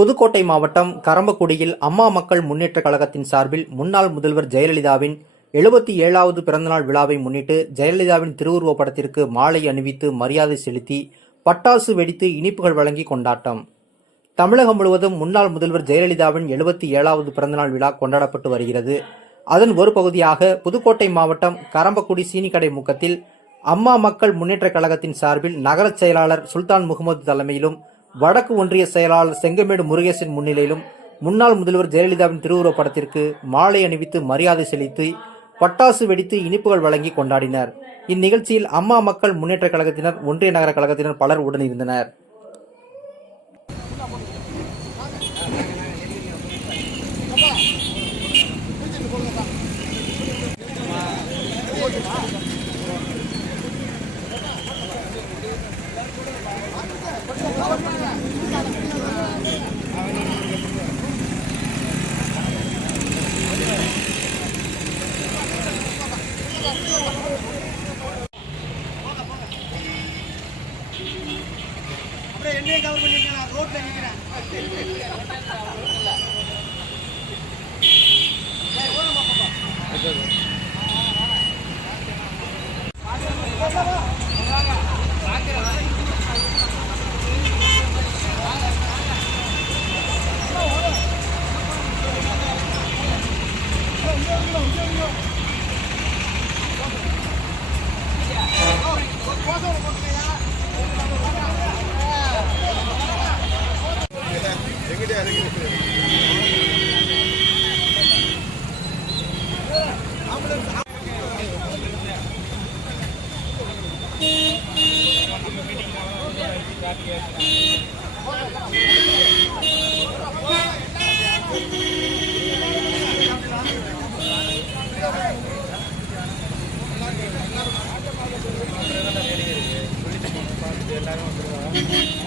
புதுக்கோட்டை மாவட்டம் கறம்பக்குடியில் அம்மா மக்கள் முன்னேற்றக் கழகத்தின் சார்பில் முன்னாள் முதல்வர் ஜெயலலிதாவின் 77வது பிறந்தநாள் விழாவை முன்னிட்டு ஜெயலலிதாவின் திருவுருவப் படத்திற்கு மாலை அணிவித்து மரியாதை செலுத்தி பட்டாசு வெடித்து இனிப்புகள் வழங்கி கொண்டாட்டம். தமிழகம் முழுவதும் முன்னாள் முதல்வர் ஜெயலலிதாவின் 77வது பிறந்தநாள் விழா கொண்டாடப்பட்டு வருகிறது. அதன் ஒரு பகுதியாக புதுக்கோட்டை மாவட்டம் கறம்பக்குடி சீனிக்கடை முக்கத்தில் அம்மா மக்கள் முன்னேற்றக் கழகத்தின் சார்பில் நகர செயலாளர் சுல்தான் முகமது தலைமையிலும் வடக்கு ஒன்றிய செயலாளர் செங்கமேடு முருகேசன் முன்னிலையிலும் முன்னாள் முதல்வர் ஜெயலலிதாவின் திருவுருவப் படத்திற்கு மாலை அணிவித்து மரியாதை செலுத்தி பட்டாசு வெடித்து இனிப்புகள் வழங்கி கொண்டாடினர். இந்நிகழ்ச்சியில் அம்மா மக்கள் முன்னேற்றக் கழகத்தினர், ஒன்றிய நகர கழகத்தினர் பலர் உடனிருந்தனர். அப்படியே என்னையும் கவர் பண்ணிருக்கேன், நான் ரோட்ல நிக்கிறேன். எல்லாரும் வந்துருவாங்க.